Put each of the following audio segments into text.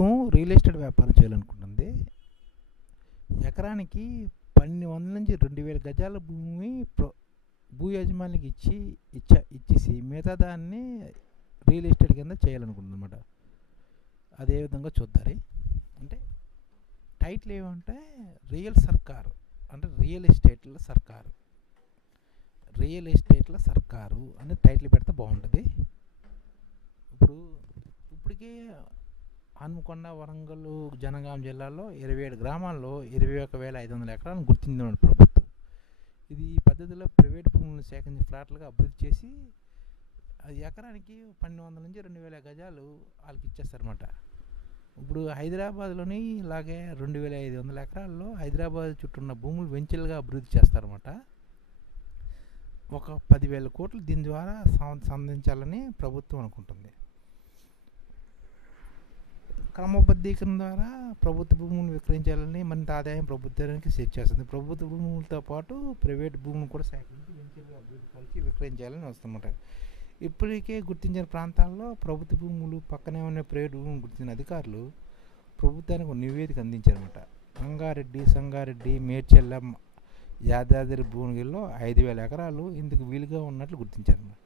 ప్రభుత్వం real estate వ్యాపారం చేయాలనుకుంటుంది. ఎకరానికి 1200 నుంచి 2000 గజాల భూమి భూ యజమానికి ఇచ్చేసి మిగతా దాన్ని రియల్ ఎస్టేట్ కింద చేయాలనుకుంటుంది అనమాట. అదేవిధంగా చూద్దారి. అంటే టైటిల్ ఏమంటే రియల్ సర్కారు, అంటే రియల్ ఎస్టేట్ల సర్కారు అని టైటిల్ పెడితే బాగుంటుంది. ఇప్పటికే హన్మకొండ, వరంగల్, జనగాం జిల్లాలో 27 గ్రామాల్లో 21,500 ఎకరాలను గుర్తించిన ప్రభుత్వం. ఇది ఈ పద్ధతిలో ప్రైవేట్ భూములను సేకరించి ఫ్లాట్లుగా అభివృద్ధి చేసి అది ఎకరానికి 1200 నుంచి 2000 గజాలు వాళ్ళకి ఇచ్చేస్తారన్నమాట. ఇప్పుడు హైదరాబాద్లోని ఇలాగే 2500 ఎకరాల్లో హైదరాబాద్ చుట్టూ ఉన్న భూములు వెంచర్లుగా అభివృద్ధి చేస్తారన్నమాట. ఒక 10,000 కోట్లు దీని ద్వారా సంధించాలని ప్రభుత్వం అనుకుంటుంది. క్రమబద్ధీకరణ ద్వారా ప్రభుత్వ భూములను విక్రయించాలని మరింత ఆదాయం ప్రభుత్వానికి సెట్ చేస్తుంది. ప్రభుత్వ భూములతో పాటు ప్రైవేట్ భూములను కూడా సేకరించి వెంచర్లుగా అభివృద్ధి పరిచి విక్రయించాలని వస్తుందన్నమాట. ఇప్పటికే గుర్తించిన ప్రాంతాల్లో ప్రభుత్వ భూములు పక్కనే ఉన్న ప్రైవేట్ భూములు గుర్తించిన అధికారులు ప్రభుత్వానికి ఒక నివేదిక అందించారన్నమాట. రంగారెడ్డి, సంగారెడ్డి, మేడ్చల్ల, యాదాద్రి భువనగిరిలో 5,000 ఎకరాలు ఇందుకు వీలుగా ఉన్నట్లు గుర్తించారు.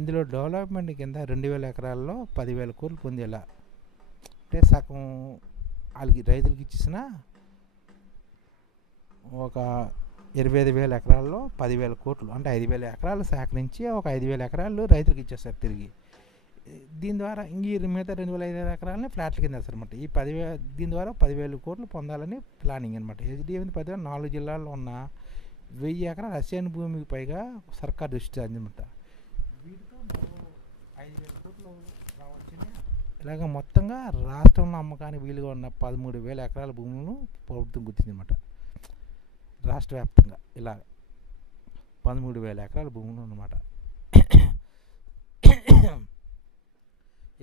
ఇందులో డెవలప్మెంట్ కింద 2,000 ఎకరాల్లో 10,000 కోట్లు పొందేలా, అంటే సగం వాళ్ళకి రైతులకు ఇచ్చేసిన ఒక 25,000 ఎకరాల్లో 10,000 కోట్లు, అంటే 5,000 ఎకరాలు సేకరించి ఒక 5,000 ఎకరాలు రైతులకు ఇచ్చేస్తారు తిరిగి. దీని ద్వారా మిగతా 2,500 ఎకరాలని ఫ్లాట్ల కింద వేస్తారన్నమాట. దీని ద్వారా 10,000 కోట్లు పొందాలని ప్లానింగ్ అనమాట. హెచ్డిఎఫ్ 4 జిల్లాల్లో ఉన్న 1000 ఎకరాల అసైన్ భూమికి పైగా సర్కార్ దృష్టి సాధించమాట. వీటితో 5,000 కోట్లు రావచ్చని ఇలాగ మొత్తంగా రాష్ట్రంలో అమ్మకానికి వీలుగా ఉన్న 13,000 ఎకరాల భూములను ప్రభుత్వం గుర్తిందన్నమాట. రాష్ట్ర వ్యాప్తంగా ఇలా 13,000 ఎకరాల భూములు అన్నమాట.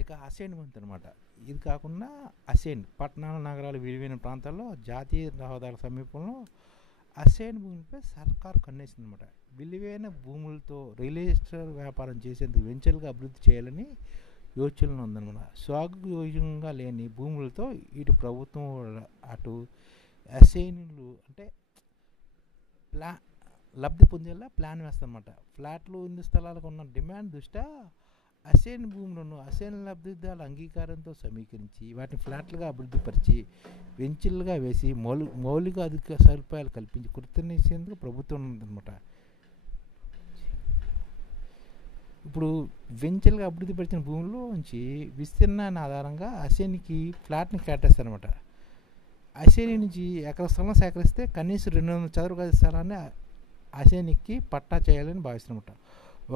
ఇక అసైన్ మంత్ అనమాట. ఇది కాకుండా అసైన్ పట్టణాలు, నగరాలు, విలువైన ప్రాంతాల్లో జాతీయ రహదారుల సమీపంలో అసైన్ భూములపై సర్కారు కన్నేసిందన్నమాట. విలువైన భూములతో రియల్ ఎస్టేట్ వ్యాపారం చేసేందుకు వెంచర్లుగా అభివృద్ధి చేయాలని యోచనలు ఉందన్నమాట. సాగుయోగ్యంగా లేని భూములతో ఇటు ప్రభుత్వం అటు అసైన్లు అంటే లబ్ధి పొందేలా ప్లాన్ వేస్తారన్నమాట. ఫ్లాట్లు, ఇందు స్థలాలకు ఉన్న డిమాండ్ దృష్ట్యా అసైన్ భూములను అసైన్ లబ్ధిదారుల అంగీకారంతో సమీకరించి వాటిని ఫ్లాట్లుగా అభివృద్ధిపరిచి వెంచర్లుగా వేసి మౌలిక అధిక సదుపాయాలు కల్పించి కృతజ్ఞించేందుకు ప్రభుత్వం ఉందన్నమాట. ఇప్పుడు వెంచర్లుగా అభివృద్ధి పరిచిన భూముల్లో నుంచి విస్తీర్ణాన్ని ఆధారంగా అసైన్కి ఫ్లాట్ని కేటాయిస్తారన్నమాట. అసైన్ నుంచి ఎకరా స్థలం సేకరిస్తే కనీసం 200 చదరపు గజ స్థలాన్ని అసైన్కి పట్టా చేయాలని భావిస్తారన్నమాట.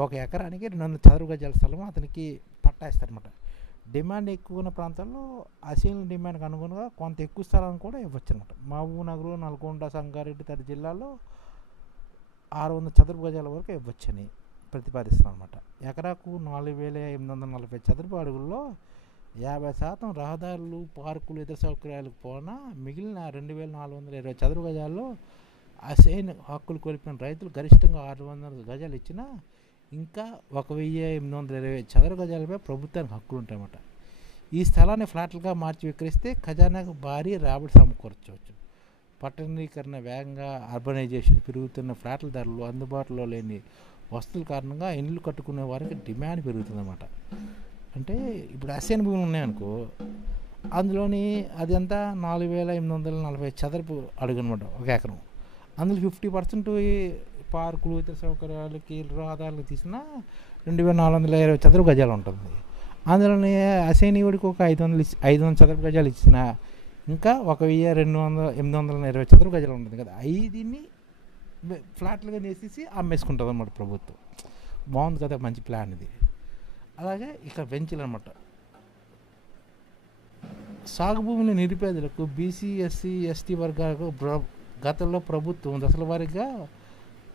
ఒక ఎకరానికి 200 చదరపు గజాల స్థలం అతనికి పట్టా ఇస్తారన్నమాట. డిమాండ్ ఎక్కువ ఉన్న ప్రాంతాల్లో అసైన్ డిమాండ్కి అనుగుణంగా కొంత ఎక్కువ స్థలాన్ని కూడా ఇవ్వచ్చు అనమాట. మహబూబ్ నగర్, నల్గొండ, సంగారెడ్డి తదితర జిల్లాల్లో 600 చదరపు గజాల వరకు ఇవ్వచ్చని ప్రతిపాదిస్తున్నాం అనమాట. ఎకరాకు 4,840 చదరపు అడుగుల్లో 50% రహదారులు, పార్కులు, ఇతర సౌకర్యాలకు పోనా మిగిలిన 2,420 చదరపు గజాల్లో అసైన్ హక్కులు కోల్పోయిన రైతులు గరిష్టంగా 600 గజాలు ఇచ్చినా ఇంకా 1,820 చదరపు గజాలపై ప్రభుత్వానికి హక్కులు ఉంటాయన్నమాట. ఈ స్థలాన్ని ఫ్లాట్లుగా మార్చి విక్రయిస్తే ఖజానాకు భారీ రాబడి సమకూర్చవచ్చు. పట్టణీకరణ వేగంగా, అర్బనైజేషన్ పెరుగుతున్న ఫ్లాట్ల ధరలు, అందుబాటులో లేని వస్తువుల కారణంగా ఇండ్లు కట్టుకునే వారికి డిమాండ్ పెరుగుతుందన్నమాట. అంటే ఇప్పుడు అసైన్ భూములు ఉన్నాయనుకో, అందులోని అది అంతా 4,840 చదరపు అడుగు అనమాట ఒక ఎకరం. అందులో 50% పార్కులు, ఇతర సౌకర్యాలకి, రహదారులకు తీసిన 2,420 చదరపు గజాలు ఉంటుంది. అందులోని అసైనీయుడికి ఒక 500 చదరపు గజాలు ఇచ్చిన ఇంకా 1,820 చదరపు గజాలు ఉంటుంది కదా, దీన్ని ఫ్లాట్లుగా వేసేసి అమ్మేసుకుంటుంది అన్నమాట ప్రభుత్వం. బాగుంది కదా, మంచి ప్లాన్ ఇది. అలాగే ఇక వెంచర్లు అనమాట. సాగు భూముల నిరుపేదలకు, బీసీ, ఎస్సీ, ఎస్టీ వర్గాలకు గతంలో ప్రభుత్వం దశల వారీగా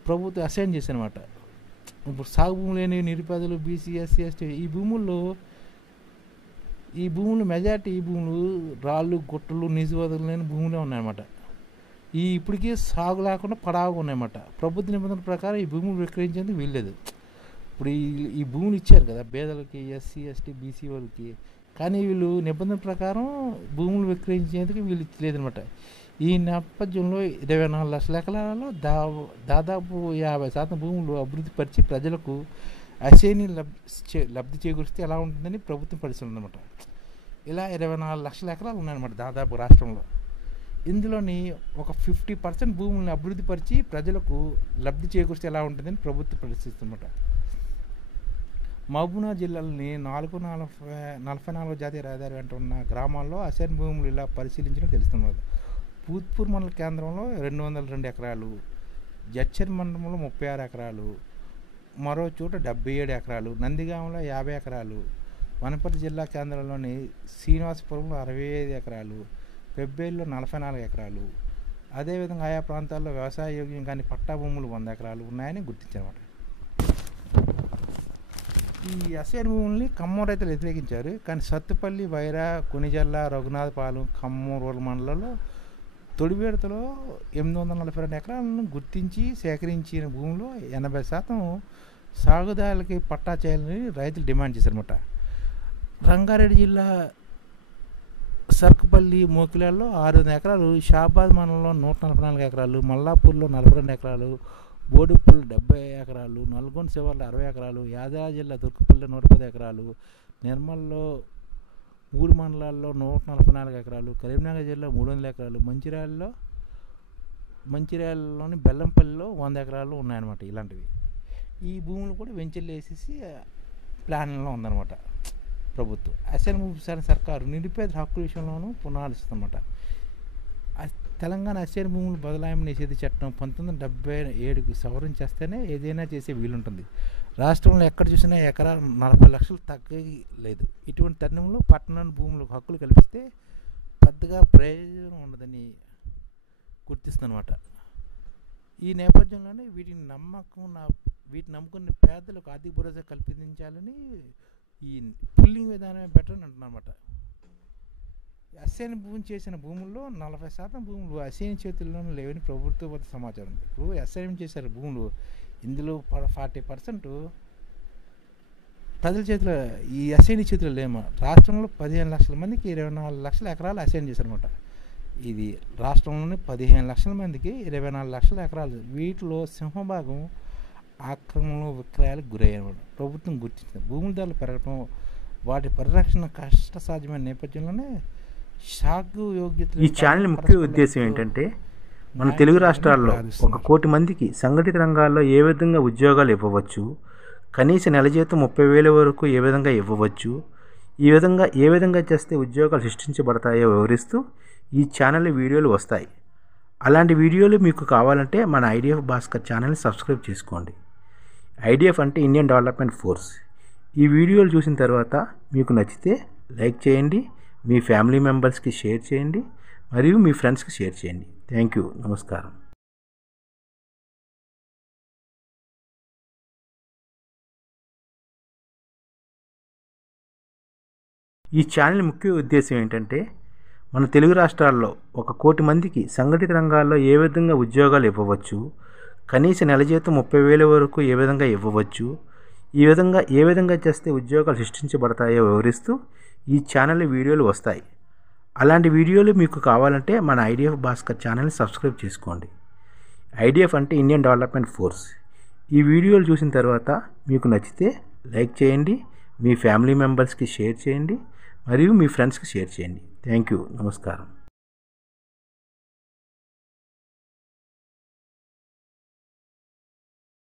ప్రభుత్వం అసైన్ చేశారన్నమాట. ఇప్పుడు సాగు భూములు లేని నిరుపేదలు, బీసీ, ఎస్సీ, ఎస్టీ ఈ భూములు మెజార్టీ ఈ భూములు రాళ్ళు, గుట్టలు, నిజవదలు లేని భూములే ఉన్నాయన్నమాట. ఇప్పటికీ సాగు లేకుండా పడాగా ఉన్నాయన్నమాట. ప్రభుత్వ నిబంధనల ప్రకారం ఈ భూములు విక్రయించేందుకు వీల్లేదు. ఇప్పుడు ఈ భూములు ఇచ్చారు కదా పేదలకి, ఎస్సీ, ఎస్టీ, బీసీ వాళ్ళకి, కానీ వీళ్ళు నిబంధన ప్రకారం భూములు విక్రయించేందుకు వీళ్ళు లేదనమాట. ఈ నేపథ్యంలో 24 లక్షల ఎకరాలలో దాదాపు 50% భూములు అభివృద్ధి పరిచి ప్రజలకు అసేని లబ్ధి చేకూరిస్తే ఎలా ఉంటుందని ప్రభుత్వం పరిశీలనమాట. ఇలా 24 లక్షల ఎకరాలు ఉన్నాయన్నమాట దాదాపు రాష్ట్రంలో. ఇందులోని ఒక 50% భూములను అభివృద్ధి పరిచి ప్రజలకు లబ్ధి చేకూరిస్తే ఎలా ఉంటుందని ప్రభుత్వం పరిశీలిస్తుందన్నమాట. మహబూబ్నగర్ జిల్లాలోని 44 జాతీయ రహదారి వెంట ఉన్న గ్రామాల్లో అసేన్ భూములు ఇలా పరిశీలించడం తెలుస్తున్నది. పూత్పూర్ మండల కేంద్రంలో 202 ఎకరాలు, జడ్చర్ మండలంలో 36 ఎకరాలు, మరో చోట 77 ఎకరాలు, నందిగామలో 50 ఎకరాలు, వనపర్తి జిల్లా కేంద్రంలోని శ్రీనివాసపురంలో 65 ఎకరాలు, పెబ్బేల్లో 44 ఎకరాలు, అదేవిధంగా ఆయా ప్రాంతాల్లో వ్యవసాయ యోగ్యం కానీ పట్టా భూములు 100 ఎకరాలు ఉన్నాయని గుర్తించారన్నమాట. ఈ అసేన్ భూముల్ని ఖమ్మం రైతులు వ్యతిరేకించారు. కానీ సత్తుపల్లి, వైరా, కొనిజల్ల, రఘునాథపాలెం, ఖమ్మం రూరల్ మండలంలో తొలి విడతలో 842 ఎకరాలను గుర్తించి సేకరించిన భూమిలో 80% సాగుదారులకి పట్టా చేయాలని రైతులు డిమాండ్ చేశారన్నమాట. రంగారెడ్డి జిల్లా సర్కపల్లి, మోకిలాల్లో 600 ఎకరాలు, షాబాద్ మండలంలో 144 ఎకరాలు, మల్లాపూర్లో 42 ఎకరాలు, బోడుప్పల్ 70 ఎకరాలు, నల్గొండ శివార్లో 60 ఎకరాలు, యాదాద్రి జిల్లా దుర్గపల్లి 110 ఎకరాలు, నిర్మల్లో 3 మండలాల్లో 144 ఎకరాలు, కరీంనగర్ జిల్లా 300 ఎకరాలు, మంచిర్యాలలోని బెల్లంపల్లిలో 100 ఎకరాలు ఉన్నాయన్నమాట. ఇలాంటివి ఈ భూములు కూడా వెంచర్లు వేసేసి ప్లాన్లో ఉందన్నమాట ప్రభుత్వం. అసెన్ భూమి సర్కారు నిరుపేద హక్కుల విషయంలోనూ పునరాలోచిస్తుందన్నమాట. తెలంగాణ అసేన్ భూములు బదలాయింపు నిషేధ చట్టం 1977కు సవరణ చేస్తేనే ఏదైనా చేసే వీలుంటుంది. రాష్ట్రంలో ఎక్కడ చూసినా ఎకరా 40 లక్షలు తగ్గలేదు. ఇటువంటి తరుణంలో పట్టణ భూములకు హక్కులు కల్పిస్తే పెద్దగా ప్రయోజనం ఉండదని గుర్తిస్తుందన్నమాట. ఈ నేపథ్యంలోనే వీటిని నమ్ముకున్న పేదలకు ఆర్థిక భరోసా కల్పించాలని ఈ పుల్లింగ్ విధానమే బెటర్ అని అంటున్నమాట. అసేన్ భూమి చేసిన భూముల్లో 40% భూములు అసేన్ చేతుల్లోనూ లేవని ప్రభుత్వ వద్ద సమాచారం ఉంది. ఇప్పుడు అసేన్ చేశారు భూములు, ఇందులో 40% ప్రజల చేతిలో ఈ అసేన్ చేతిలో లేమో. రాష్ట్రంలో 15 లక్షల మందికి 24 లక్షల ఎకరాలు అసేన్ చేశారనమాట. ఇది రాష్ట్రంలోని 15 లక్షల మందికి 24 లక్షల ఎకరాలు. వీటిలో సింహభాగం ఆక్రమణలో విక్రయాలకు గురయ్యారు. ప్రభుత్వం గుర్తించింది. భూముల ధరలు పెరగడం, వాటి పరిరక్షణ కష్టసాధ్యమైన నేపథ్యంలోనే సాగు యోగ్యత. ఈ ఛానల్ ముఖ్య ఉద్దేశం ఏంటంటే మన తెలుగు రాష్ట్రాల్లో 1 కోటి మందికి సంఘటిత రంగాల్లో ఏ విధంగా ఉద్యోగాలు ఇవ్వవచ్చు, కనీస నెల జీతం 30,000 వరకు ఏ విధంగా ఇవ్వవచ్చు, ఏ విధంగా చేస్తే ఉద్యోగాలు సృష్టించబడతాయో వివరిస్తూ ఈ ఛానల్ వీడియోలు వస్తాయి. అలాంటి వీడియోలు మీకు కావాలంటే మన ఐడిఎఫ్ భాస్కర్ ఛానల్ని సబ్స్క్రైబ్ చేసుకోండి. ఐడిఎఫ్ అంటే ఇండియన్ డెవలప్మెంట్ ఫోర్స్. ఈ వీడియోలు చూసిన తర్వాత మీకు నచ్చితే లైక్ చేయండి, మీ ఫ్యామిలీ మెంబర్స్కి షేర్ చేయండి, మరియు మీ ఫ్రెండ్స్కి షేర్ చేయండి. Thank you. నమస్కారం. ఈ ఛానల్ ముఖ్య ఉద్దేశం ఏంటంటే మన తెలుగు రాష్ట్రాల్లో 1 కోటి మందికి సంఘటిత రంగాల్లో ఏ విధంగా ఉద్యోగాలు ఇవ్వవచ్చు, కనీస నెల జీతం 30,000 వరకు ఏ విధంగా ఇవ్వవచ్చు, ఏ విధంగా చేస్తే ఉద్యోగాలు సృష్టించబడతాయో వివరిస్తూ ఈ ఛానల్ వీడియోలు వస్తాయి. అలాంటి వీడియోలు మీకు కావాలంటే మన ఐడిఎఫ్ భాస్కర్ ఛానల్ని సబ్స్క్రైబ్ చేసుకోండి. ఐడిఎఫ్ అంటే ఇండియన్ డెవలప్మెంట్ ఫోర్స్. ఈ వీడియోలు చూసిన తర్వాత మీకు నచ్చితే లైక్ చేయండి, మీ ఫ్యామిలీ మెంబర్స్కి షేర్ చేయండి, మరియు మీ ఫ్రెండ్స్కి షేర్ చేయండి. Thank you. నమస్కారం.